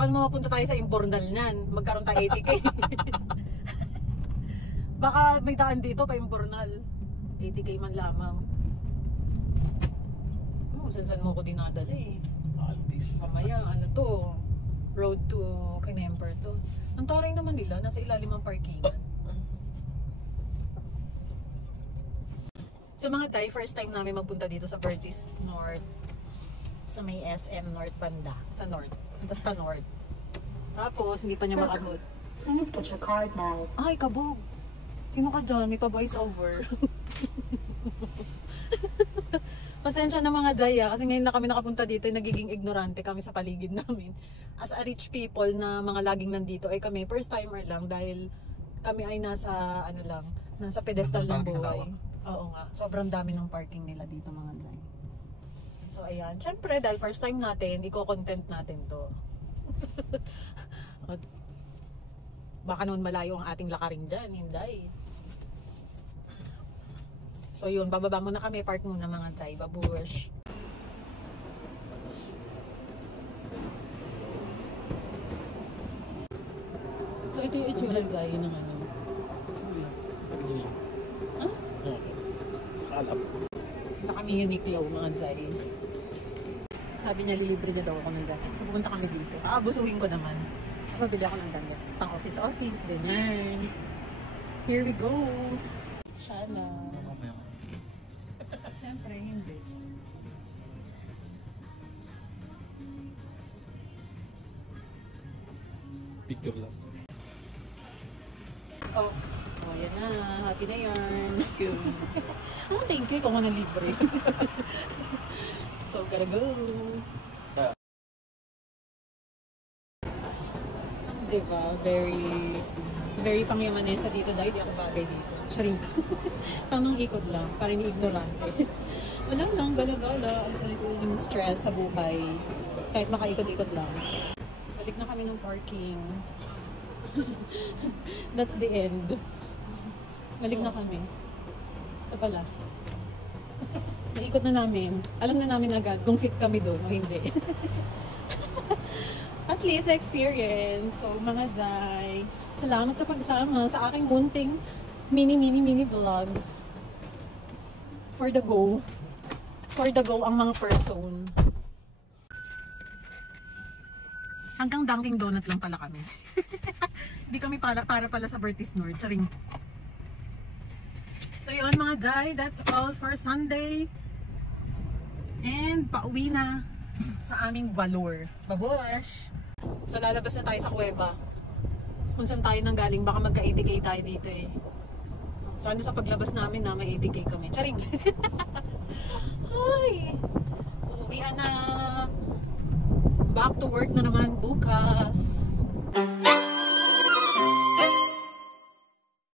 Baka naman mapunta tayo sa Imbornal niyan. Magkaroon tayo 80k. Baka may daan dito pa Imbornal. 80k man lamang. San mo ko dinadala eh. Altis. Mamaya, ano to? Road to Kinemper to. Ang taray naman nila, nasa ilalim ang parkingan. So mga tay, first time namin magpunta dito sa Vertis North. Sa may SM North banda. Sa North. Basta North. Tapos, hindi pa niya makabot. Please get your card now. Ay, kabog. Sino ka dyan? May pa-voice over. Pasensya na mga daya kasi ngayon na kami nakapunta dito ay nagiging ignorante kami sa paligid namin. As a rich people na mga laging nandito ay kami first timer lang dahil kami ay nasa ano lang, nasa pedestal ng buhay. Oo nga, sobrang dami ng parking nila dito mga daya. So ayan, syempre dahil first time natin, i-content natin to. Baka noon malayo ang ating lakarin dyan, hindi. So yun, bababa muna kami, park muna mga tay, babush. So ito yung itsura tay ng ano. Ha? Sa alap. Punta kami Uniqlo mga tay. Sabi niya lilibre na daw ako ng damit. So pupunta kami dito. Aabusuhin ko naman. Mabili ako ng damit. Pang office, ganyan. Here we go. Shala. Siyempre, hindi. Picture lang. Oh, yan na. Happy na yan. Thank you. Thank you kung ano libre. So, gotta go. Diba? Very pangyamanesa dito dahil di ako bagay dito. Sorry. Tamang ikot lang. Para ni-ignorante. Wala lang. Gala-gala. Alis-alis yung stress sa buhay. Kahit makaikot-ikot lang. Balik na kami ng parking. That's the end. Balik na kami. Ito pala. Naikot na namin. Alam na namin agad kung fit kami doon o hindi. At least experience. So mga day, salamat sa pagsama sa aking munting mini vlogs. For the go. For the go ang mga person. Hanggang Dunkin Donut lang pala kami. Hindi kami para pala sa Vertis North. Charing. So yun mga day, that's all for Sunday. And pauwi na sa aming Valor. Babush! So lalabas na tayo sa kuweba. Kung saan tayo nang galing, baka magka-80k tayo dito eh. Sana sa paglabas namin na may 80k kami. Charing! Ay! Uwian na! Back to work na naman bukas.